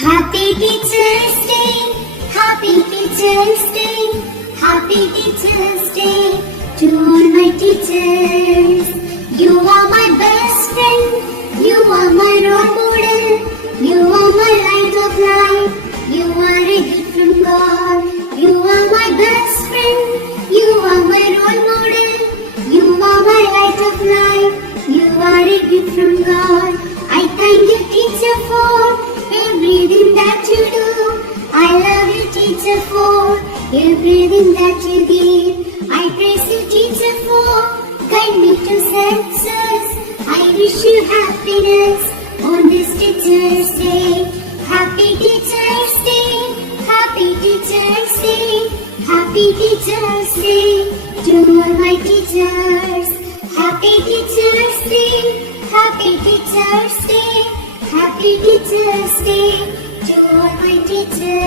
Happy Teacher's Day, Happy Teacher's Day, Happy Teacher's Day to all my teachers. You are my best friend, you are my role model, you are my light of life, you are a gift from God. You are my best friend, you are my role model, you are my light of life, you are a gift from God. I thank you, teacher, for everything that you do. I love you, teacher, for everything that you give. I praise you, teacher, for guide me to success. I wish you happiness on this Teacher's Day. Happy Teacher's Day, Happy Teacher's Day, Happy Teacher's Day to all my teachers. Happy Teacher's Day, Happy Teacher's Day, Happy Teacher's Day to all my teachers.